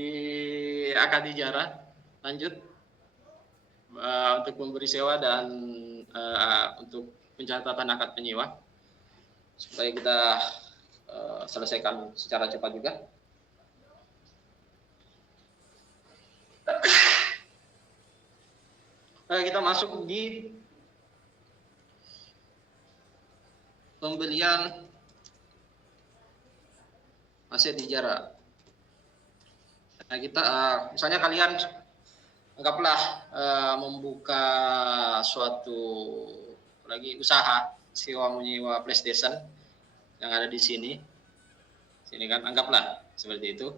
di akad ijarah. Lanjut untuk memberi sewa dan untuk pencatatan akad penyewa supaya kita selesaikan secara cepat juga. Kita masuk di pembelian aset ijarah. Nah, kita misalnya kalian anggaplah membuka suatu usaha sewa menyewa PlayStation yang ada di sini. Sini kan, anggaplah seperti itu.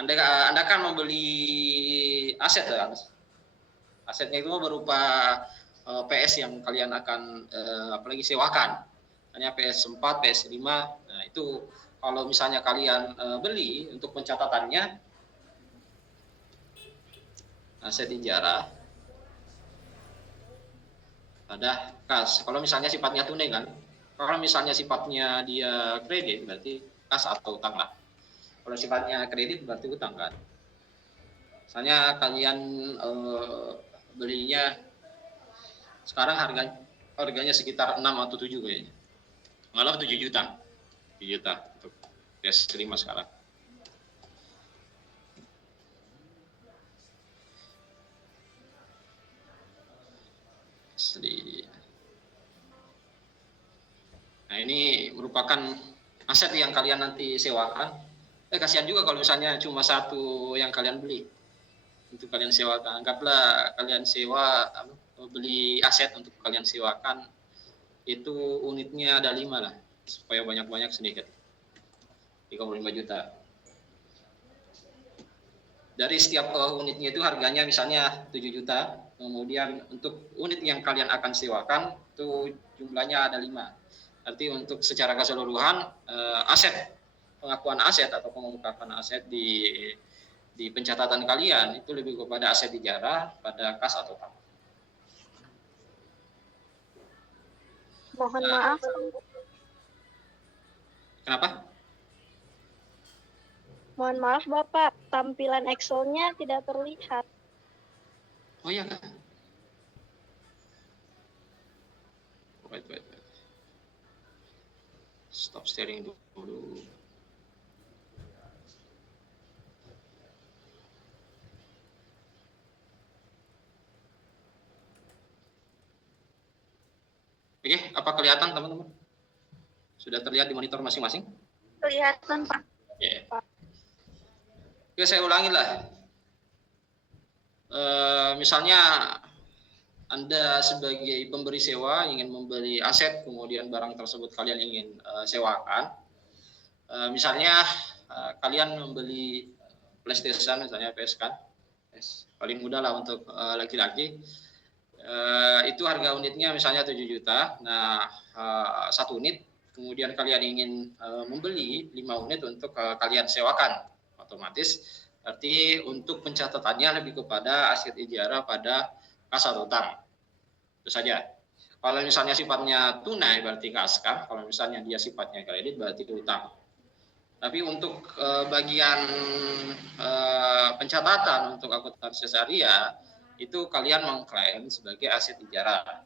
Anda kan membeli aset kan? Asetnya itu berupa PS yang kalian akan sewakan. Hanya PS4, PS5. Nah, itu kalau misalnya kalian beli untuk pencatatannya aset ijarah ada kas. Kalau misalnya sifatnya tunai kan. Kalau misalnya sifatnya dia kredit berarti kas atau utang lah. Kalau sifatnya kredit berarti utang kan. Misalnya kalian belinya sekarang harganya sekitar 6 atau 7 kayaknya. Malah 7 juta. 7 juta untuk PS5 sekarang. Nah, ini merupakan aset yang kalian nanti sewakan. Kasihan juga kalau misalnya cuma satu yang kalian beli untuk kalian sewakan. Anggaplah kalian sewa beli aset untuk kalian sewakan itu unitnya ada 5 lah supaya banyak-banyak sedikit 35 juta. Dari setiap unitnya itu harganya misalnya 7 juta. Kemudian untuk unit yang kalian akan sewakan itu jumlahnya ada 5. Arti untuk secara keseluruhan pengakuan aset atau pengungkapan aset di pencatatan kalian itu lebih kepada aset ijarah pada kas atau utang. Mohon maaf. Kenapa? Mohon maaf Bapak, tampilan Excel-nya tidak terlihat. Oh iya kan? Wait. Stop sharing dulu. Oke, apa kelihatan teman-teman? Sudah terlihat di monitor masing-masing? Kelihatan Pak. Yeah. Oke, saya ulangi lah. Misalnya Anda sebagai pemberi sewa ingin membeli aset, kemudian barang tersebut kalian ingin sewakan. Misalnya kalian membeli PlayStation, misalnya PS kan, paling mudah lah untuk laki-laki. Itu harga unitnya misalnya 7 juta. Nah, 1 unit, kemudian kalian ingin membeli 5 unit untuk kalian sewakan. Otomatis berarti untuk pencatatannya lebih kepada aset ijarah pada kas atau utang. Itu saja. Kalau misalnya sifatnya tunai berarti kas kan, kalau misalnya dia sifatnya kredit berarti utang. Tapi untuk bagian pencatatan untuk akuntansi syariah itu kalian mengklaim sebagai aset ijarah.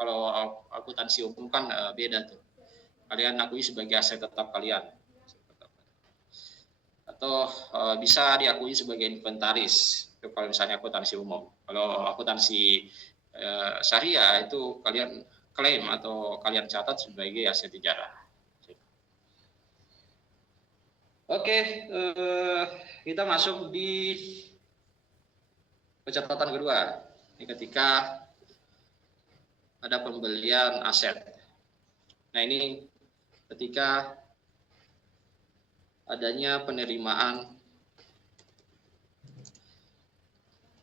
Kalau akuntansi umum kan beda tuh. Kalian akui sebagai aset tetap kalian. Atau bisa diakui sebagai inventaris. Itu kalau misalnya akuntansi umum. Kalau akuntansi syariah itu kalian klaim atau kalian catat sebagai aset ijarah. Oke, kita masuk di pencatatan kedua. Ini ketika ada pembelian aset. Nah, ini ketika adanya penerimaan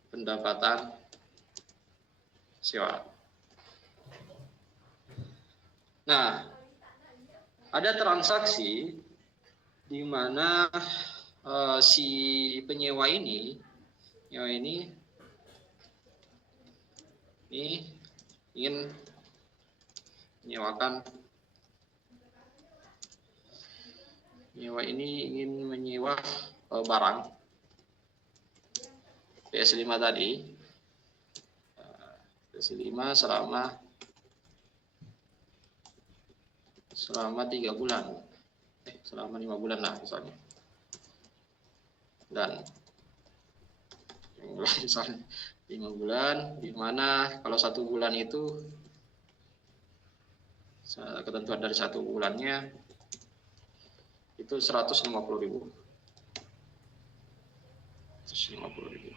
pendapatan sewa. Nah, ada transaksi di mana si penyewa ini ingin menyewa barang PS5 tadi. PS5 selama 3 bulan. Selama 5 bulan lah misalnya. Dan misalnya 5 bulan, di mana kalau 1 bulan itu ketentuan dari 1 bulannya itu 150.000. 150.000.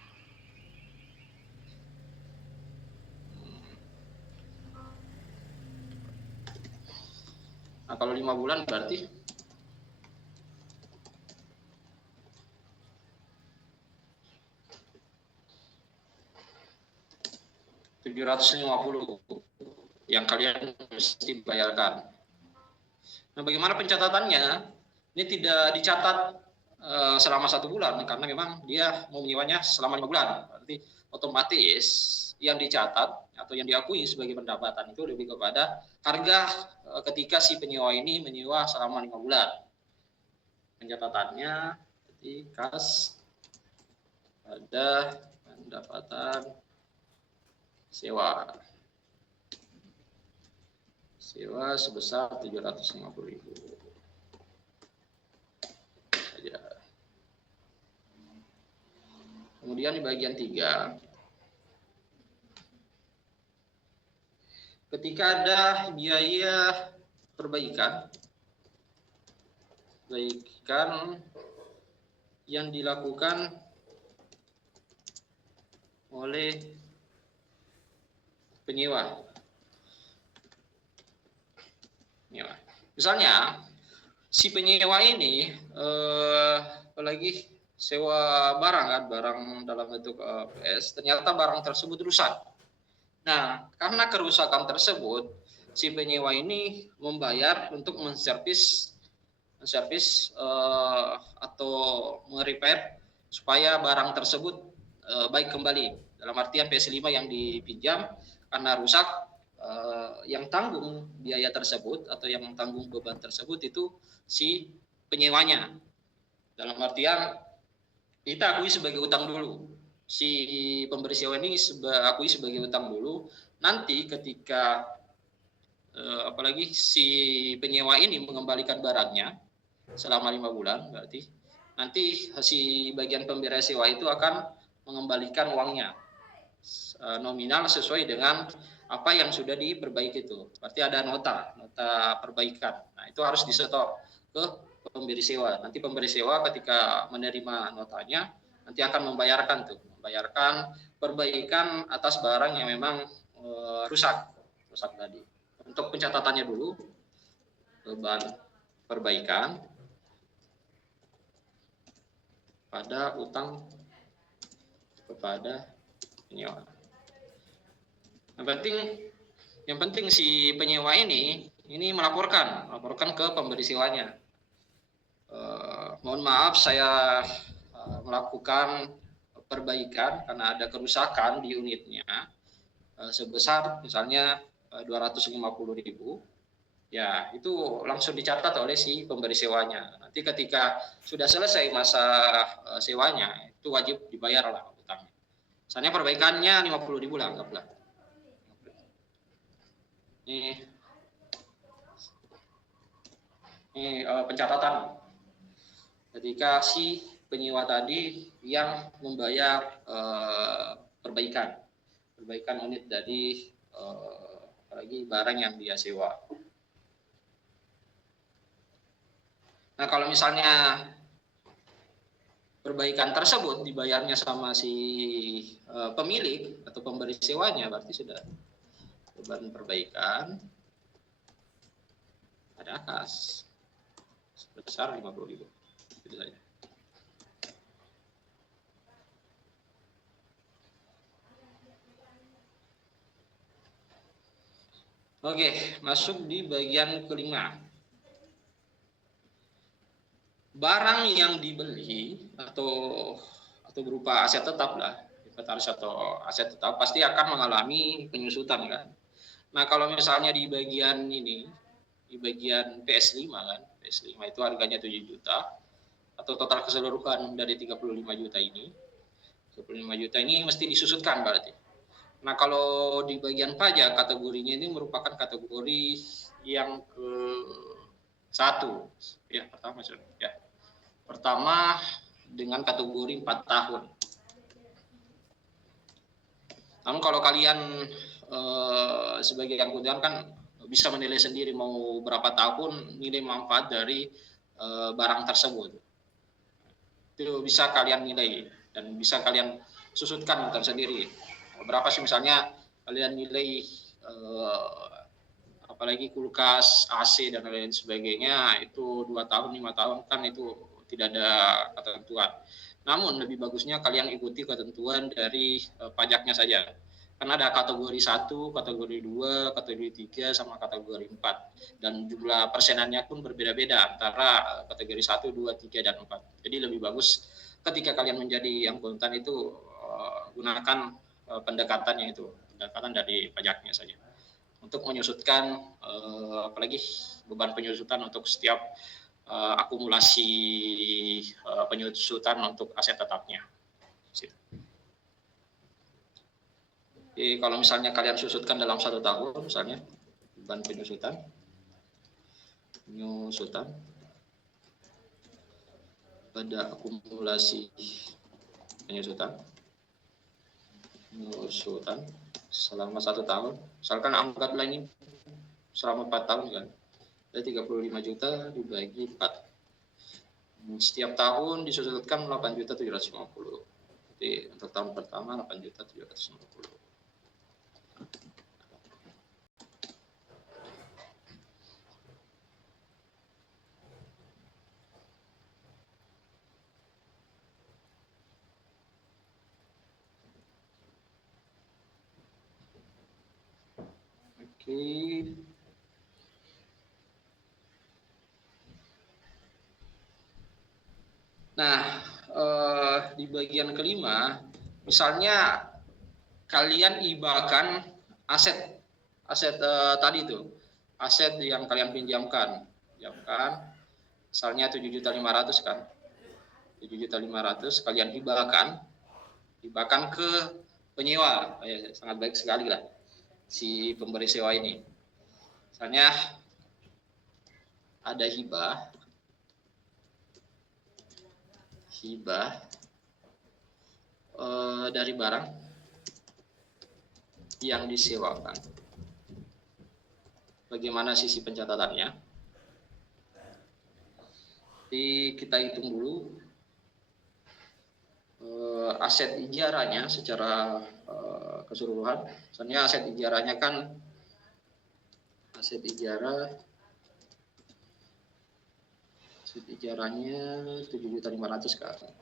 Nah, kalau 5 bulan berarti 750 yang kalian mesti bayarkan. Nah, bagaimana pencatatannya? Ini tidak dicatat selama 1 bulan karena memang dia mau menyewanya selama 5 bulan. Berarti otomatis yang dicatat atau yang diakui sebagai pendapatan itu lebih kepada harga ketika si penyewa ini menyewa selama 5 bulan. Pencatatannya jadi kas pada pendapatan sewa sebesar 750.000 saja. Kemudian di bagian 3, ketika ada biaya perbaikan yang dilakukan oleh penyewa. Misalnya si penyewa ini apalagi sewa barang kan, barang dalam bentuk PS, ternyata barang tersebut rusak. Nah, karena kerusakan tersebut, si penyewa ini membayar untuk menservis atau merepair supaya barang tersebut baik kembali. Dalam artian PS5 yang dipinjam karena rusak, yang tanggung biaya tersebut atau yang tanggung beban tersebut itu si penyewanya. Dalam artian kita akui sebagai utang dulu. Si pemberi sewa ini akui sebagai utang dulu. Nanti ketika apalagi si penyewa ini mengembalikan barangnya selama 5 bulan, berarti nanti si bagian pemberi sewa itu akan mengembalikan uangnya nominal sesuai dengan apa yang sudah diperbaiki itu. Berarti ada nota perbaikan. Nah, itu harus disetor ke pemberi sewa. Nanti pemberi sewa ketika menerima notanya nanti akan membayarkan perbaikan atas barang yang memang rusak tadi. Untuk pencatatannya dulu, beban perbaikan pada utang kepada penyewa. Yang penting si penyewa ini melaporkan ke pemberi sewanya. Mohon maaf saya melakukan perbaikan karena ada kerusakan di unitnya sebesar misalnya 250.000. Ya, itu langsung dicatat oleh si pemberi sewanya. Nanti ketika sudah selesai masa sewanya, itu wajib dibayarlah utangnya. Misalnya perbaikannya 50.000 lah, anggaplah. Ini pencatatan ketika si penyewa tadi yang membayar perbaikan unit dari apalagi barang yang dia sewa. Nah, kalau misalnya perbaikan tersebut dibayarnya sama si pemilik atau pemberi sewanya, berarti sudah beban perbaikan ada kas sebesar 50.000. Itu saja. Oke, masuk di bagian kelima. Barang yang dibeli atau berupa aset tetap lah, inventaris atau aset tetap pasti akan mengalami penyusutan kan. Nah, kalau misalnya di bagian bagian PS5 kan, PS5 itu harganya 7 juta atau total keseluruhan dari 35 juta ini. 25 juta ini mesti disusutkan berarti. Nah, kalau di bagian pajak kategorinya ini merupakan kategori yang ke satu. Ya, pertama ya. Pertama dengan kategori 4 tahun. Namun kalau kalian sebagai akuntan kan bisa menilai sendiri mau berapa tahun nilai manfaat dari barang tersebut. Itu bisa kalian nilai dan bisa kalian susutkan tersendiri. Berapa sih misalnya kalian nilai apalagi kulkas, AC dan lain sebagainya itu 2 tahun, 5 tahun kan itu tidak ada ketentuan. Namun lebih bagusnya kalian ikuti ketentuan dari pajaknya saja. Karena ada kategori 1, kategori 2, kategori 3 sama kategori 4 dan jumlah persenannya pun berbeda-beda antara kategori 1, 2, 3 dan 4. Jadi lebih bagus ketika kalian menjadi akuntan itu gunakan pendekatannya itu, pendekatan dari pajaknya saja. Untuk menyusutkan apalagi beban penyusutan untuk setiap akumulasi penyusutan untuk aset tetapnya. Jadi kalau misalnya kalian susutkan dalam 1 tahun, misalnya beban penyusutan pada akumulasi penyusutan selama 1 tahun, misalkan anggaplah ini selama 4 tahun kan, ada 35 juta dibagi 4. Setiap tahun disusutkan 8.750. Jadi untuk tahun pertama 8.750. Oke. Nah, di bagian kelima, misalnya kalian hibahkan aset tadi itu, aset yang kalian pinjamkan, misalnya 7.500.000 kan, 7.500.000 kalian hibahkan ke penyewa, sangat baik sekali lah si pemberi sewa ini. Misalnya ada hibah dari barang yang disewakan. Bagaimana sisi pencatatannya? Jadi kita hitung dulu aset ijarahnya secara keseluruhan. Misalnya aset ijarahnya kan ijarahnya 7.500.000 kan.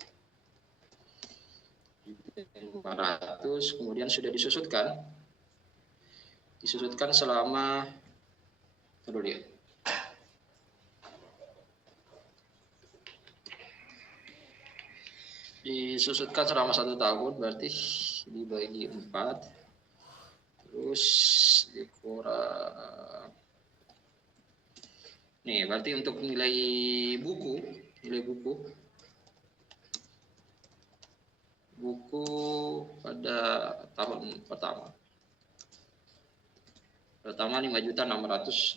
7.500 kemudian sudah disusutkan selama disusutkan selama 1 tahun, berarti dibagi 4 terus dikurang. Nih, berarti untuk nilai buku pada tahun pertama 5.625.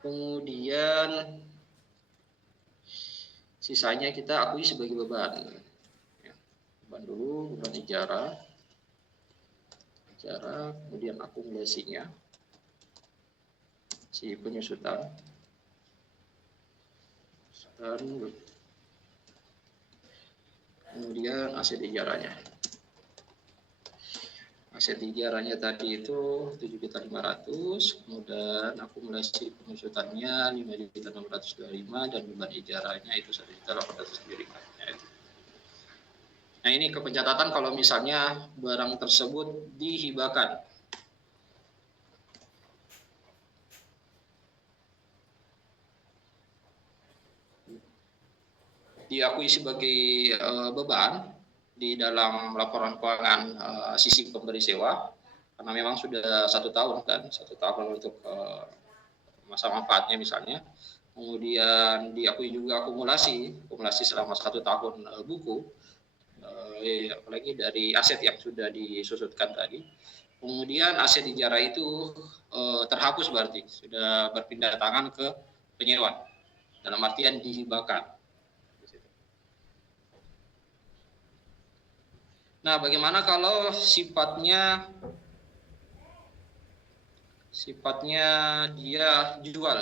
Kemudian sisanya kita akui sebagai beban. Beban ijarah, kemudian akumulasinya, si penyusutan, kemudian aset ijarahnya. Aset ijarahnya tadi itu 7.500.000, kemudian akumulasi penyusutannya 5.625 dan beban ijarahnya itu 1.875. Nah, ini kepencatatan kalau misalnya barang tersebut dihibahkan. Diakui sebagai beban di dalam laporan keuangan sisi pemberi sewa, karena memang sudah 1 tahun kan, 1 tahun untuk masa manfaatnya misalnya. kemudian diakui juga akumulasi selama 1 tahun buku, apalagi dari aset yang sudah disusutkan tadi. Kemudian aset ijarah itu terhapus, berarti sudah berpindah tangan ke penyewa, dalam artian dihibahkan. Nah, bagaimana kalau sifatnya dia jual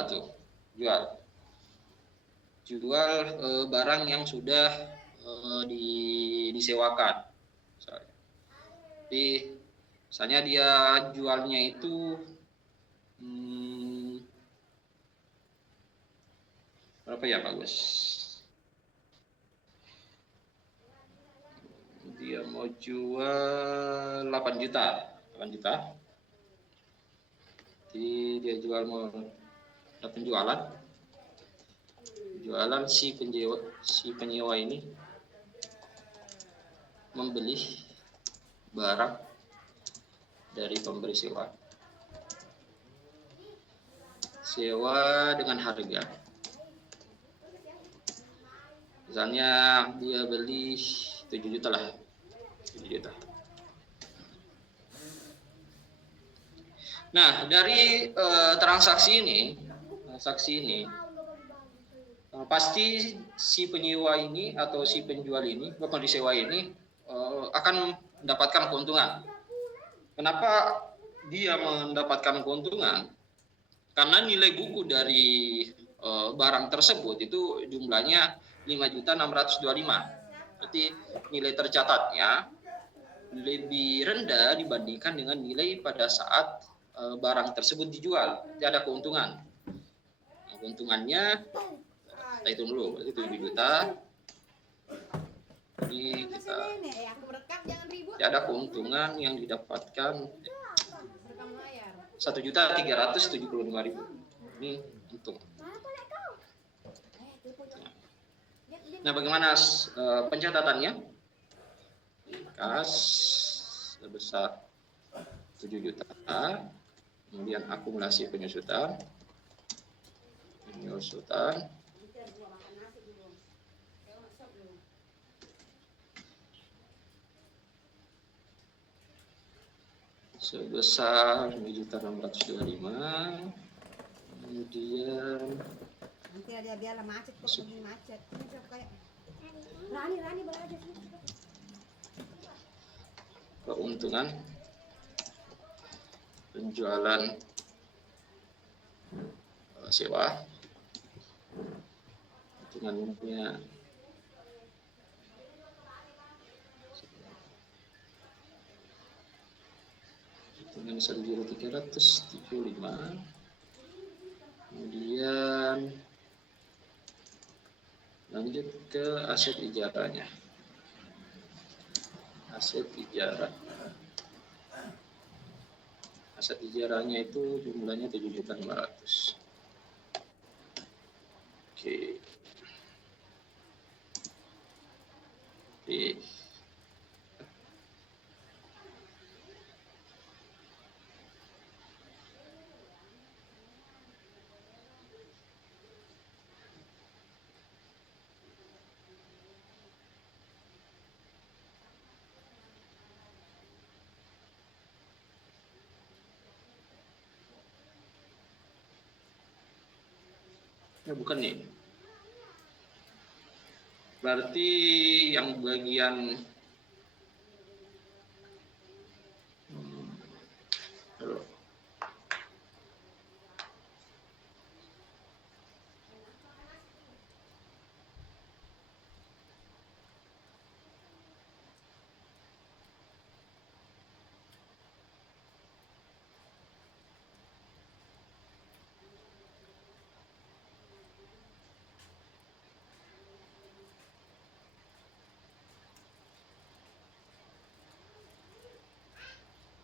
barang yang sudah disewakan. Jadi misalnya dia jualnya itu berapa ya Pak Gus? Dia mau jual 8 juta. Jadi dia jualan si penyewa ini membeli barang dari pemberi sewa dengan harga, misalnya dia beli 7 juta lah, 7 juta. Nah, dari transaksi ini pasti si penyewa ini atau si penjual ini, pemberi sewa ini akan mendapatkan keuntungan. Kenapa dia mendapatkan keuntungan? Karena nilai buku dari barang tersebut itu jumlahnya 5.625. Berarti nilai tercatatnya lebih rendah dibandingkan dengan nilai pada saat barang tersebut dijual. Jadi ada keuntungan. Nah, keuntungannya kita hitung dulu, berarti 7 juta. Ini kita ada keuntungan yang didapatkan 1.375.000. Ini untung. Nah, bagaimana pencatatannya? Kas sebesar 7 juta, kemudian akumulasi penyusutan, sebesar 1.625, kemudian nanti ada biar macet kok begini macet. Kayak Rani belajar keuntungan penjualan sewa, keuntungannya dengan 1.375. Kemudian lanjut ke aset ijarahnya. Aset ijarahnya itu jumlahnya 7.500.000. Oke. Ya, bukan nih. Berarti yang bagian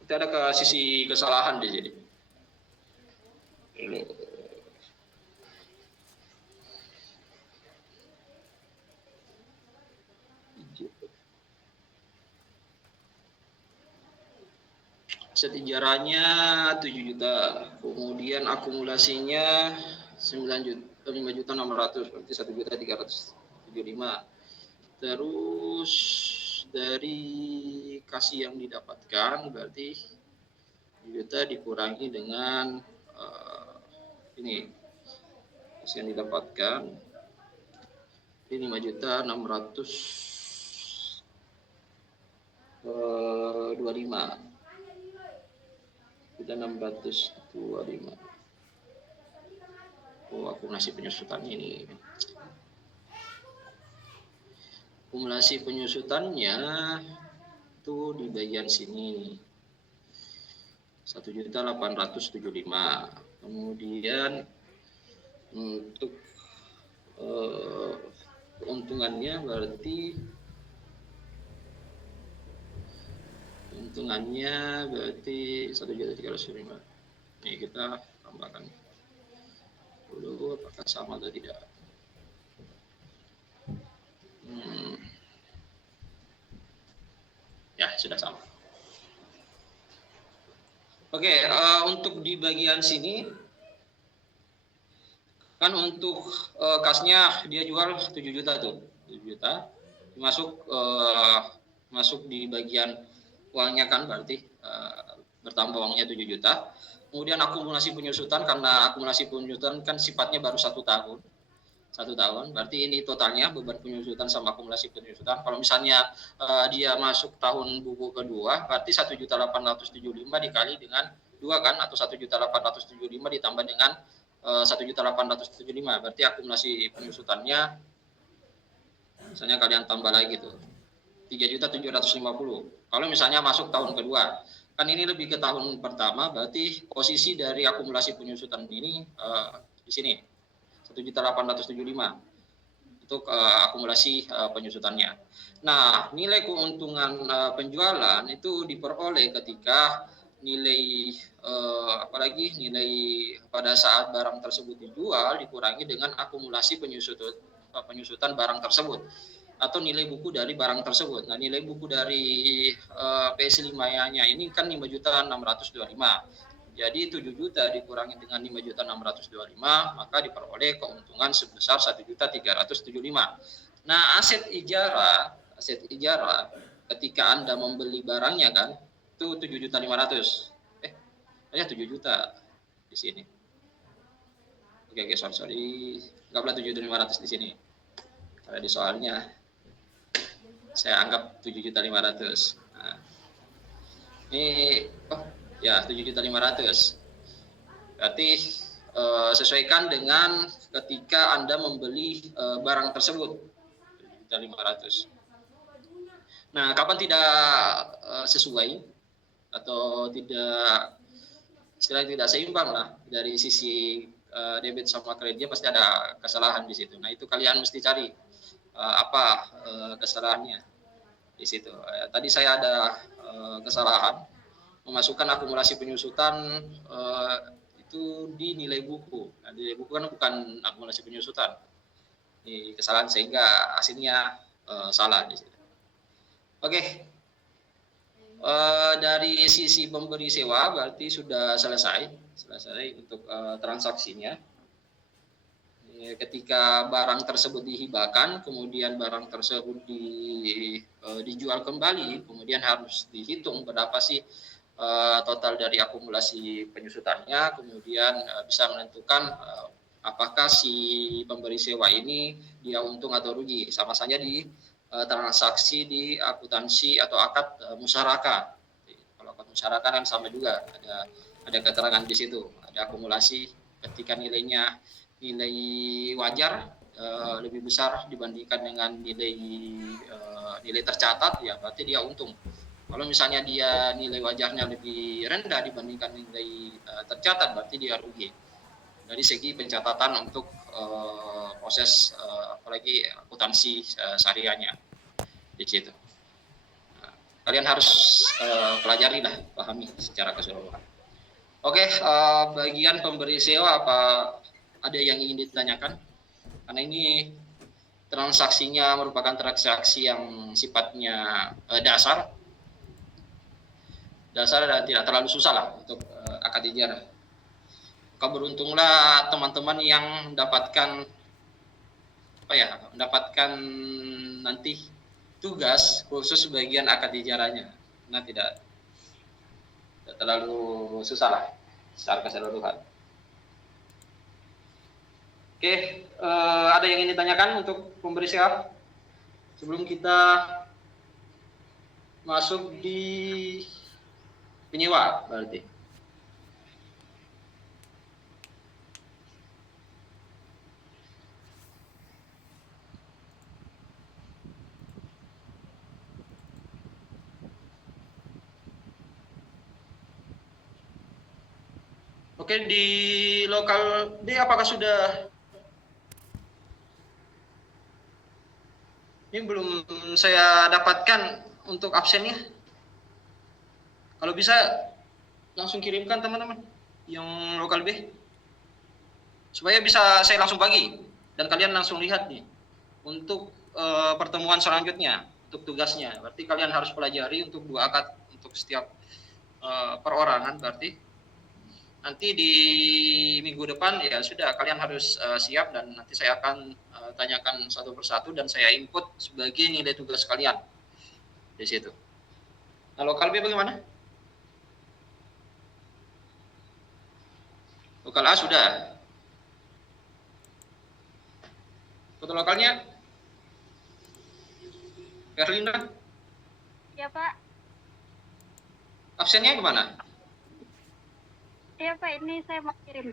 kita ada ke sisi kesalahan di sini. Aset ijarahnya 7 juta, kemudian akumulasinya 9 juta. 5.600.000 berarti 1.375.000. Terus dari kasih yang didapatkan berarti 1 juta dikurangi dengan ini kasih yang didapatkan ini 5.625.000. Kita 625. Oh, akumulasi penyusutannya ini. Akumulasi penyusutannya itu di bagian sini. 1.875.000. Kemudian untuk keuntungannya berarti 1.305.000. Ini kita tambahkan dulu apakah sama atau tidak. Ya, sudah sama. Oke, untuk di bagian sini kan untuk kasnya dia jual 7 juta tuh, 7 juta masuk di bagian uangnya kan berarti bertambah uangnya 7 juta. Kemudian akumulasi penyusutan, karena akumulasi penyusutan kan sifatnya baru 1 tahun. 1 tahun, berarti ini totalnya beban penyusutan sama akumulasi penyusutan. Kalau misalnya dia masuk tahun buku kedua, berarti 1.875.000 dikali dengan 2 kan, atau 1.875.000 ditambah dengan 1.875.000, berarti akumulasi penyusutannya misalnya kalian tambah lagi tuh 3.750.000. Kalau misalnya masuk tahun kedua, kan ini lebih ke tahun pertama, berarti posisi dari akumulasi penyusutan ini di sini 1.875 untuk akumulasi penyusutannya. Nah, nilai keuntungan penjualan itu diperoleh ketika nilai nilai pada saat barang tersebut dijual dikurangi dengan akumulasi penyusutan barang tersebut atau nilai buku dari barang tersebut. Nah, nilai buku dari PS5-nya ini kan 5.625.000. Jadi 7 juta dikurangi dengan 5.625.000, maka diperoleh keuntungan sebesar 1.375.000. Nah, aset ijarah ketika Anda membeli barangnya kan itu 7.500.000. Hanya 7 juta di sini. Oke, sorry. Anggaplah 7.500 di sini. Karena di soalnya saya anggap 7.500. Nah, ini 7.500. Berarti sesuaikan dengan ketika Anda membeli barang tersebut 7.500. Nah, kapan tidak sesuai atau tidak istilahnya tidak seimbang lah dari sisi debit sama kreditnya, pasti ada kesalahan di situ. Nah, itu kalian mesti cari apa kesalahannya di situ. Tadi saya ada kesalahan memasukkan akumulasi penyusutan itu di nilai buku. Nah, nilai buku kan bukan akumulasi penyusutan. Ini kesalahan sehingga hasilnya salah di situ. Oke. Dari sisi pemberi sewa berarti sudah selesai untuk transaksinya. Ketika barang tersebut dihibahkan, kemudian barang tersebut dijual kembali, kemudian harus dihitung berapa sih total dari akumulasi penyusutannya, kemudian bisa menentukan apakah si pemberi sewa ini dia untung atau rugi, sama saja di transaksi di akuntansi atau akad musyarakah. Kalau akad musyarakah kan sama juga, ada keterangan di situ, ada akumulasi ketika nilai wajar lebih besar dibandingkan dengan nilai tercatat, ya berarti dia untung. Kalau misalnya dia nilai wajarnya lebih rendah dibandingkan nilai tercatat, berarti dia rugi dari segi pencatatan untuk proses apalagi akuntansi syariahnya di situ. Nah, kalian harus pelajari lah, pahami secara keseluruhan. Oke, bagian pemberi sewa apa ada yang ingin ditanyakan? Karena ini transaksinya merupakan transaksi yang sifatnya dasar dan tidak terlalu susah lah untuk akad ijarah. Maka beruntunglah teman-teman yang mendapatkan mendapatkan nanti tugas khusus bagian akad ijarahnya. Nah, tidak terlalu susah lah secara keseluruhan. Oke, ada yang ingin ditanyakan untuk pemberi sewa sebelum kita masuk di penyewa berarti? Oke, di lokal D apakah sudah? Ini belum saya dapatkan untuk absennya. Kalau bisa langsung kirimkan teman-teman yang lokal B, supaya bisa saya langsung bagi dan kalian langsung lihat nih untuk pertemuan selanjutnya untuk tugasnya. Berarti kalian harus pelajari untuk 2 akad untuk setiap perorangan. Berarti nanti di minggu depan ya sudah kalian harus siap, dan nanti saya akan tanyakan satu persatu dan saya input sebagai nilai tugas kalian di situ. Nah, lokal B bagaimana? Lokal A sudah. Foto lokalnya Erlina? Ya Pak. Absennya kemana? Iya Pak, ini saya mau kirim.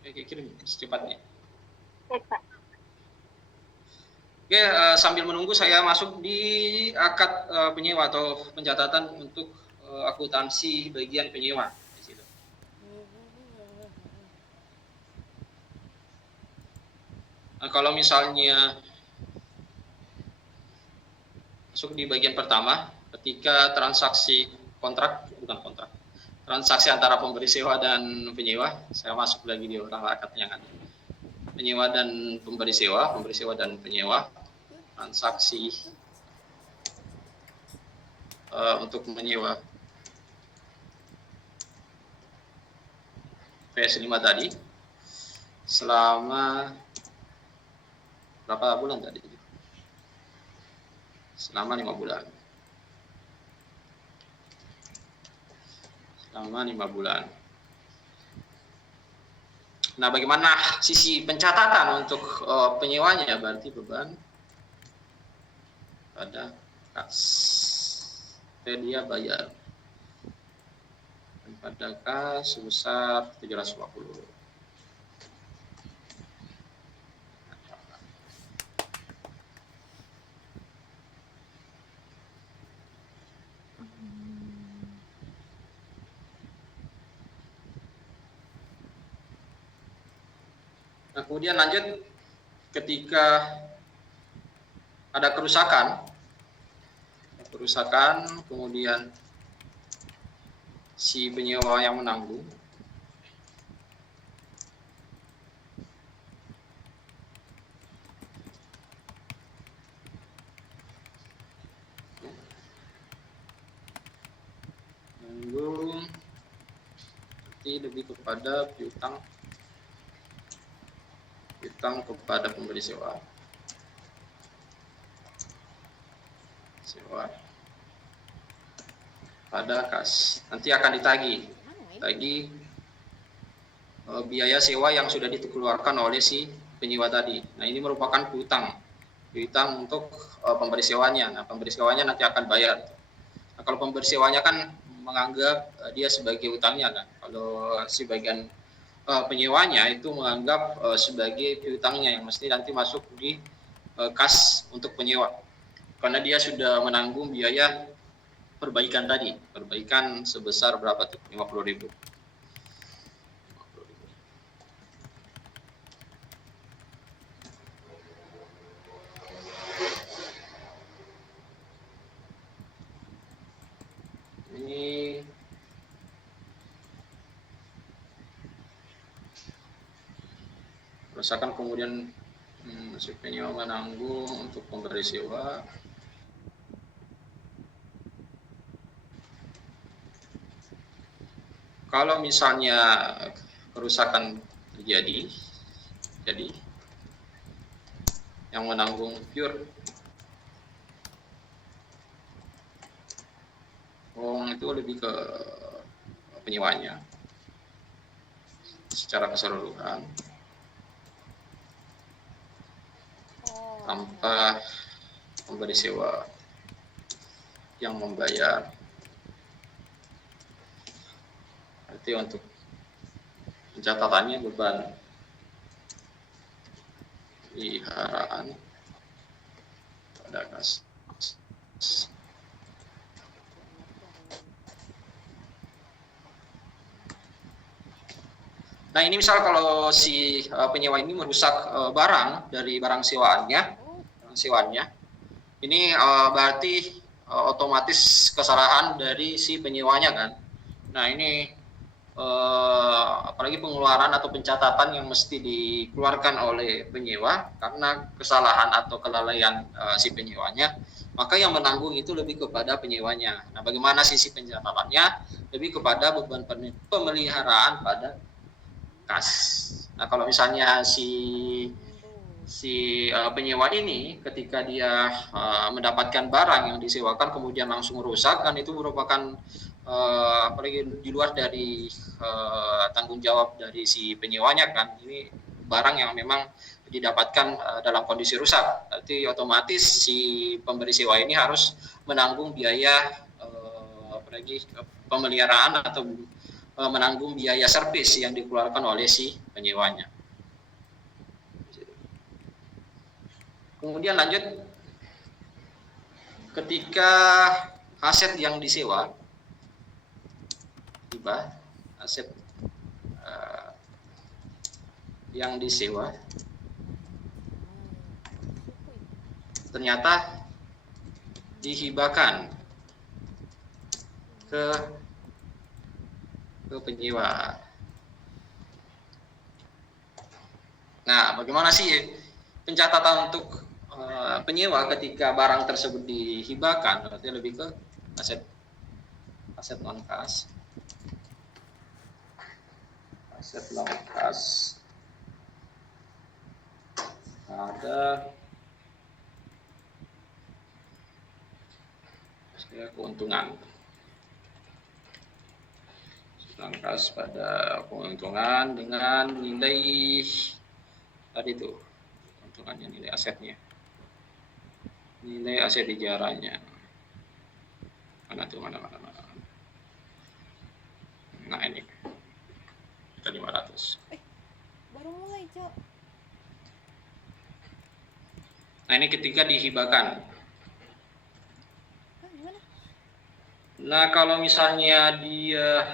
Oke, kirim secepatnya. Baik Pak. Oke, sambil menunggu saya masuk di akad penyewa atau pencatatan untuk akuntansi bagian penyewa di situ. Nah, kalau misalnya masuk di bagian pertama, ketika transaksi transaksi antara pemberi sewa dan penyewa, saya masuk lagi di orang akadnya kan. Penyewa dan pemberi sewa dan penyewa, transaksi untuk menyewa PS5 tadi selama berapa bulan tadi? Selama 5 bulan. Selama 5 bulan. Nah, bagaimana sisi pencatatan untuk penyewanya? Berarti beban pada kas dia bayar, dan pada kas sebesar 750. Nah, kemudian lanjut ketika ada kerusakan, kemudian si penyewa yang menanggung. Nanti lebih kepada piutang kepada pemberi sewa. Pada kas nanti akan ditagih biaya sewa yang sudah dikeluarkan oleh si penyewa tadi. Nah, ini merupakan piutang untuk pemberi sewanya. Nah, pemberi sewanya nanti akan bayar. Nah, kalau pemberi sewanya kan menganggap dia sebagai utangnya kan. Kalau si bagian penyewanya itu menganggap sebagai piutangnya yang mesti nanti masuk di kas untuk penyewa, karena dia sudah menanggung biaya perbaikan tadi, perbaikan sebesar berapa tuh? 50.000. Ini kerusakan, kemudian si penyewa menanggung untuk pemberi sewa. Kalau misalnya kerusakan terjadi, jadi yang menanggung pure itu lebih ke penyewanya secara keseluruhan tanpa pemberi sewa yang membayar. Berarti untuk pencatatannya beban peliharaan pada kas. Nah, ini misal kalau si penyewa ini merusak barang dari barang sewaannya, ini berarti otomatis kesalahan dari si penyewanya kan. Nah, ini apalagi pengeluaran atau pencatatan yang mesti dikeluarkan oleh penyewa karena kesalahan atau kelalaian si penyewanya, maka yang menanggung itu lebih kepada penyewanya. Nah, bagaimana sisi pencatatannya? Lebih kepada beban pemeliharaan pada kas. Nah, kalau misalnya si penyewa ini ketika dia mendapatkan barang yang disewakan kemudian langsung rusak, kan itu merupakan apalagi di luar dari tanggung jawab dari si penyewanya kan. Ini barang yang memang didapatkan dalam kondisi rusak. Berarti otomatis si pemberi sewa ini harus menanggung biaya apalagi pemeliharaan atau menanggung biaya servis yang dikeluarkan oleh si penyewanya. Kemudian lanjut, ketika aset yang disewa, aset yang disewa ternyata dihibahkan ke penyewa. Nah, bagaimana sih pencatatan untuk penyewa ketika barang tersebut dihibahkan? Berarti lebih ke aset non kas. Aset non kas ada keuntungan. Kas pada keuntungan dengan nilai tadi itu keuntungannya, nilai asetnya, nilai aset ijarahnya mana. Nah, ini kita 500. Baru mulai, Cok. Nah, ini ketika dihibahkan. Gimana? Nah, kalau misalnya dia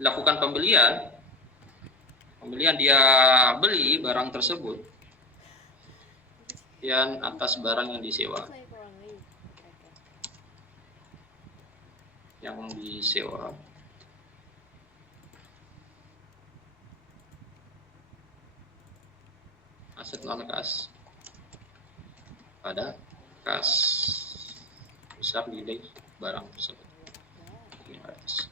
lakukan pembelian dia beli barang tersebut dan atas barang yang disewa aset non kas pada kas besar nilai barang tersebut 500.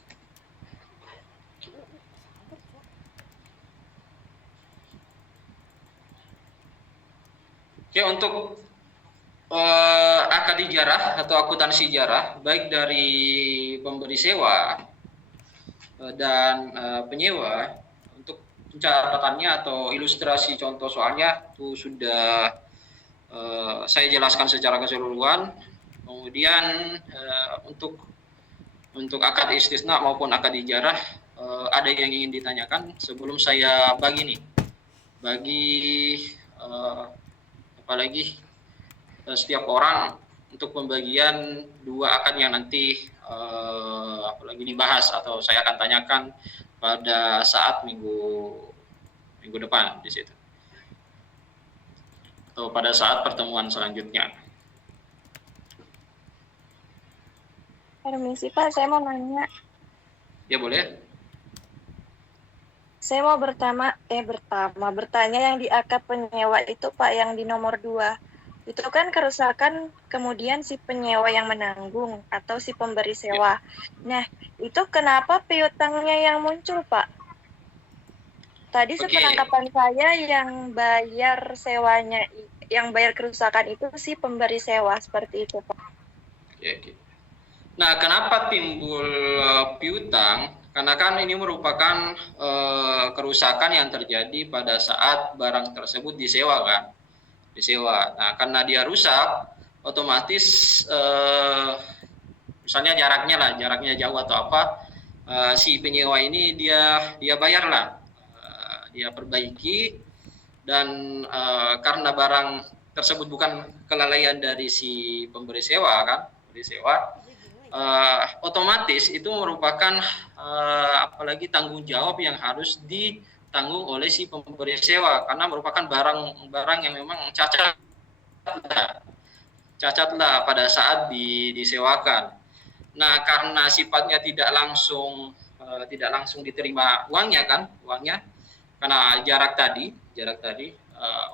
Oke, untuk akad ijarah atau akuntansi ijarah baik dari pemberi sewa dan penyewa, untuk pencatatannya atau ilustrasi contoh soalnya itu sudah saya jelaskan secara keseluruhan. Kemudian untuk akad istisna maupun akad ijarah ada yang ingin ditanyakan sebelum saya bagi apalagi setiap orang untuk pembagian dua akad yang nanti apalagi dibahas atau saya akan tanyakan pada saat minggu depan di situ atau pada saat pertemuan selanjutnya. Permisi Pak, saya mau nanya. Ya boleh. Saya mau bertanya yang di akad penyewa itu Pak, yang di nomor 2. Itu kan kerusakan kemudian si penyewa yang menanggung atau si pemberi sewa. Nah, itu kenapa piutangnya yang muncul, Pak? Tadi Oke. sepenangkapan saya yang bayar sewanya, yang bayar kerusakan itu si pemberi sewa, seperti itu, Pak. Oke. Nah, kenapa timbul piutang? Karena kan ini merupakan kerusakan yang terjadi pada saat barang tersebut disewa kan, disewa. Nah, karena dia rusak, otomatis misalnya jaraknya jauh atau apa, si penyewa ini dia bayarlah, dia perbaiki dan karena barang tersebut bukan kelalaian dari si pemberi sewa kan, pemberi sewa. Otomatis itu merupakan apalagi tanggung jawab yang harus ditanggung oleh si pemberi sewa karena merupakan barang yang memang cacat lah pada saat disewakan. Nah, karena sifatnya tidak langsung diterima uangnya karena jarak tadi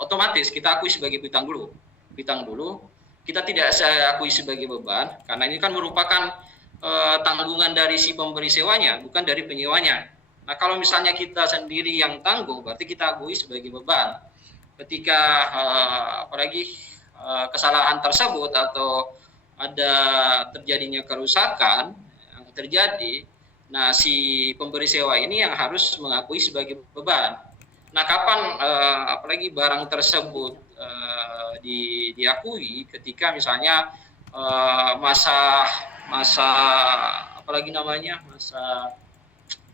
otomatis kita akui sebagai piutang dulu. Kita tidak saya akui sebagai beban karena ini kan merupakan tanggungan dari si pemberi sewanya, bukan dari penyewanya. Nah, kalau misalnya kita sendiri yang tanggung, berarti kita akui sebagai beban. Ketika apalagi kesalahan tersebut atau ada terjadinya kerusakan yang terjadi, nah si pemberi sewa ini yang harus mengakui sebagai beban. Nah, kapan apalagi barang tersebut diakui ketika misalnya masa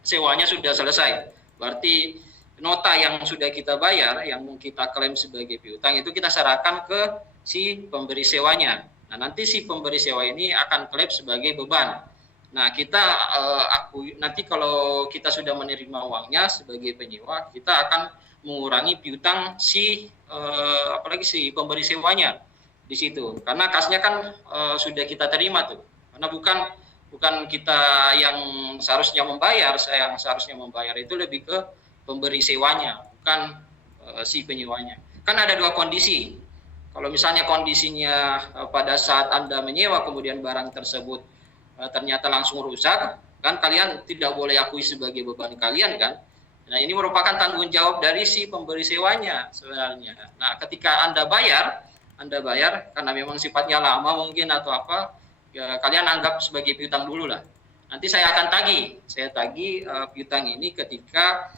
sewanya sudah selesai. Berarti nota yang sudah kita bayar yang kita klaim sebagai piutang itu kita serahkan ke si pemberi sewanya. Nah, nanti si pemberi sewa ini akan klaim sebagai beban. Nah, kita akui nanti kalau kita sudah menerima uangnya sebagai penyewa, kita akan mengurangi piutang apalagi si pemberi sewanya di situ. Karena kasnya kan sudah kita terima tuh. Karena bukan kita yang seharusnya membayar, saya yang seharusnya membayar itu lebih ke pemberi sewanya, bukan si penyewanya. Kan ada dua kondisi. Kalau misalnya kondisinya pada saat Anda menyewa kemudian barang tersebut ternyata langsung rusak, kan kalian tidak boleh akui sebagai beban kalian kan. Nah, ini merupakan tanggung jawab dari si pemberi sewanya sebenarnya. Nah, ketika Anda bayar karena memang sifatnya lama mungkin atau apa, ya, kalian anggap sebagai piutang dulu lah. Nanti saya akan tagih piutang ini ketika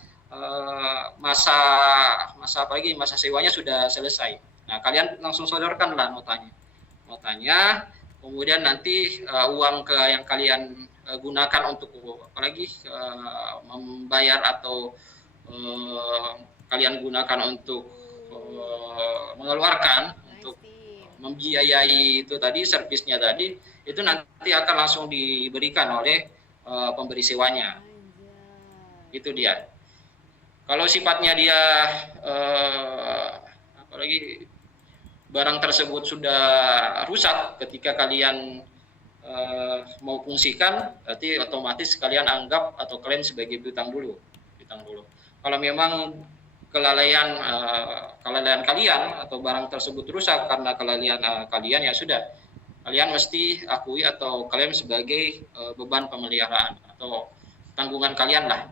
masa sewanya sudah selesai. Nah, kalian langsung sodorkanlah notanya, kemudian nanti uang yang kalian gunakan untuk apalagi membayar atau kalian gunakan untuk mengeluarkan untuk membiayai itu tadi servisnya tadi itu nanti akan langsung diberikan oleh pemberi sewanya. Itu dia. Kalau sifatnya dia apalagi barang tersebut sudah rusak ketika kalian mau fungsikan, berarti otomatis kalian anggap atau klaim sebagai piutang dulu. Kalau memang kelalaian kalian atau barang tersebut rusak karena kelalaian kalian, ya sudah, kalian mesti akui atau klaim sebagai beban pemeliharaan atau tanggungan kalian lah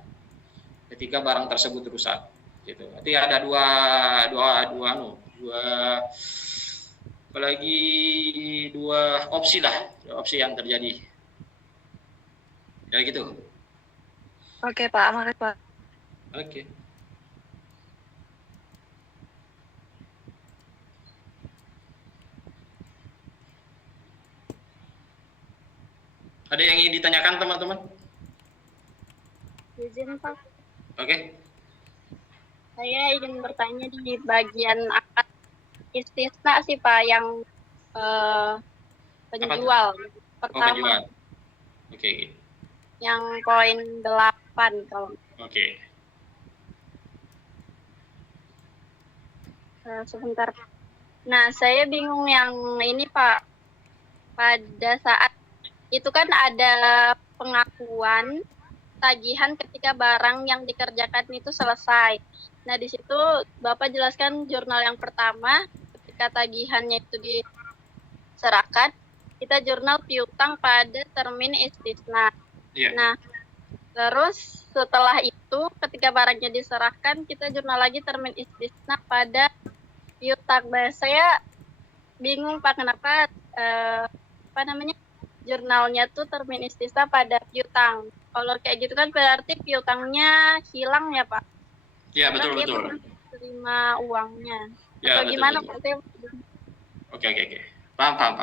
ketika barang tersebut rusak. Gitu. Berarti ada dua opsi yang terjadi. Ya gitu. Oke, Pak, makasih, Pak. Oke. Ada yang ingin ditanyakan teman-teman? Izin, Pak. Oke. Saya ingin bertanya di bagian akad istisna sih, Pak, yang penjual pertama. Penjual. Oke. Yang poin 8 kalau. Oke. Sebentar. Nah, saya bingung yang ini, Pak. Pada saat itu kan ada pengakuan tagihan ketika barang yang dikerjakan itu selesai. Nah, di situ Bapak jelaskan jurnal yang pertama ketika tagihannya itu diserahkan, kita jurnal piutang pada termin istisna. Iya. Nah, terus setelah itu ketika barangnya diserahkan, kita jurnal lagi termin istisna pada piutang. Nah, saya bingung Pak, kenapa jurnalnya tuh termin istisna pada piutang. Kalau kayak gitu kan berarti piutangnya hilang ya Pak? Iya, betul Dia betul. belum terima uangnya. Ya, Atau betul, gimana betul. Pak? Saya Oke. Paham.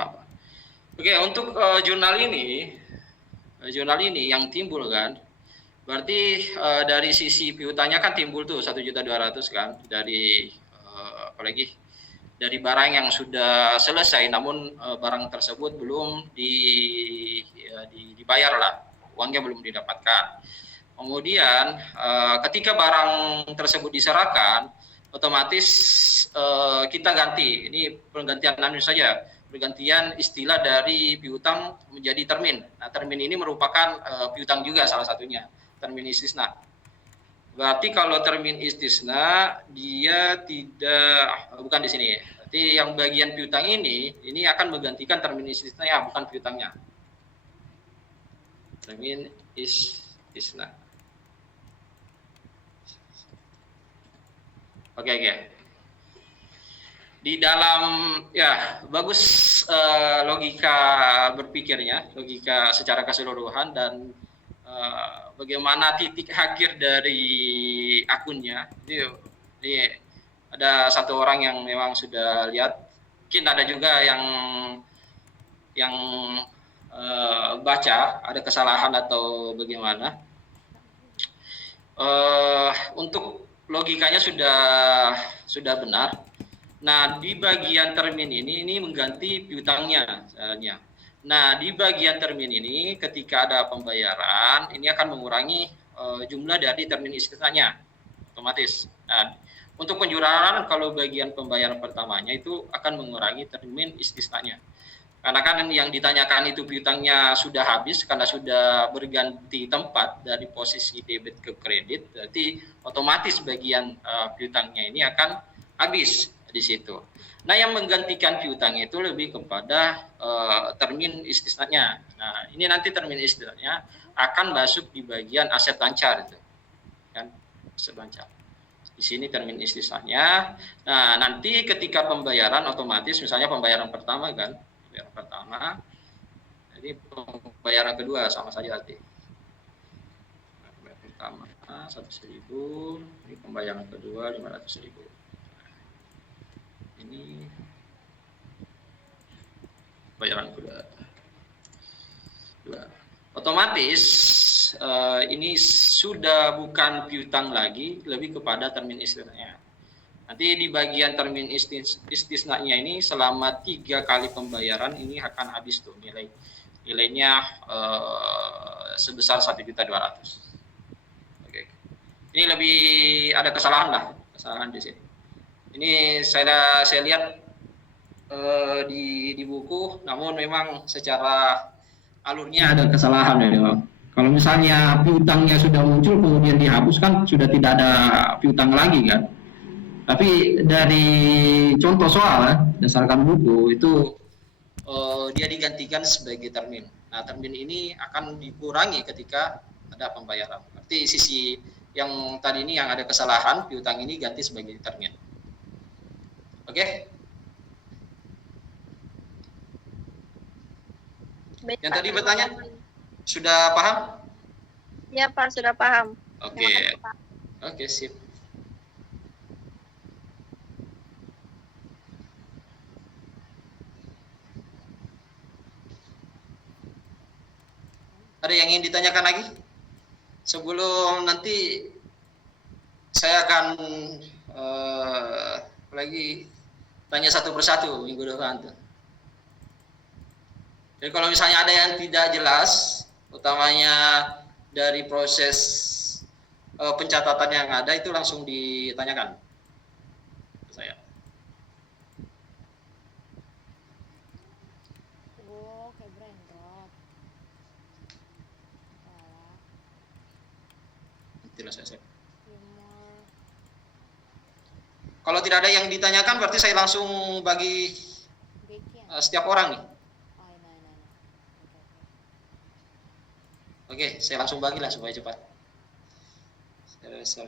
Oke, untuk jurnal ini yang timbul kan, berarti dari sisi piutangnya kan timbul tuh 1.200.000 kan, dari apalagi dari barang yang sudah selesai, namun barang tersebut belum dibayar lah, uangnya belum didapatkan. Kemudian ketika barang tersebut diserahkan, otomatis kita ganti. Ini pergantian saja, pergantian istilah dari piutang menjadi termin. Nah, termin ini merupakan piutang juga salah satunya, termin istisna. Berarti kalau termin istisna dia bukan di sini. Berarti yang bagian piutang ini akan menggantikan termin istisna ya, bukan piutangnya. Termin istisna. Oke. Di dalam ya bagus logika berpikirnya, logika secara keseluruhan dan bagaimana titik akhir dari akunnya. Ini ada satu orang yang memang sudah lihat, mungkin ada juga yang baca ada kesalahan atau bagaimana. Untuk logikanya sudah benar. Nah, di bagian termin ini mengganti piutangnya misalnya. Nah, di bagian termin ini ketika ada pembayaran, ini akan mengurangi jumlah dari termin istisnanya otomatis. Nah, untuk penjuraran kalau bagian pembayaran pertamanya itu akan mengurangi termin istisnanya. Karena kan yang ditanyakan itu piutangnya sudah habis karena sudah berganti tempat dari posisi debit ke kredit, berarti otomatis bagian piutangnya ini akan habis di situ. Nah, yang menggantikan piutang itu lebih kepada termin istisnanya. Nah, ini nanti termin istisnanya akan masuk di bagian aset lancar itu. Kan? Aset lancar. Di sini termin istisnanya. Nah, nanti ketika pembayaran otomatis misalnya pembayaran pertama kan, pembayaran pertama. Jadi pembayaran kedua sama saja nanti. Pembayaran pertama 100.000, ini pembayaran kedua 500.000. Ini bayaran kedua. Otomatis ini sudah bukan piutang lagi, lebih kepada termin istisnanya. Nanti di bagian termin istisnanya ini selama 3 kali pembayaran ini akan habis tuh nilainya sebesar 1.200.000. Oke. Ini lebih ada kesalahan di sini. Ini saya lihat di buku, namun memang secara alurnya ada kesalahan ya memang. Kalau misalnya piutangnya sudah muncul kemudian dihapuskan, sudah tidak ada piutang lagi kan. Tapi dari contoh soal berdasarkan buku itu dia digantikan sebagai termin. Nah, termin ini akan dikurangi ketika ada pembayaran. Berarti sisi yang tadi ini yang ada kesalahan, piutang ini ganti sebagai termin. Oke. Baik, Yang Pak. tadi bertanya sudah paham? Ya Pak, sudah paham. Oke. Terima kasih, Pak. Oke, sip. Ada yang ingin ditanyakan lagi? Sebelum nanti saya akan lagi tanya satu persatu minggu depan tuh. Jadi kalau misalnya ada yang tidak jelas, utamanya dari proses pencatatan yang ada itu langsung ditanyakan ke saya. Kayak brandrot. Itulah saya. Kalau tidak ada yang ditanyakan, berarti saya langsung bagi setiap orang nih. Oke, saya langsung bagilah supaya cepat.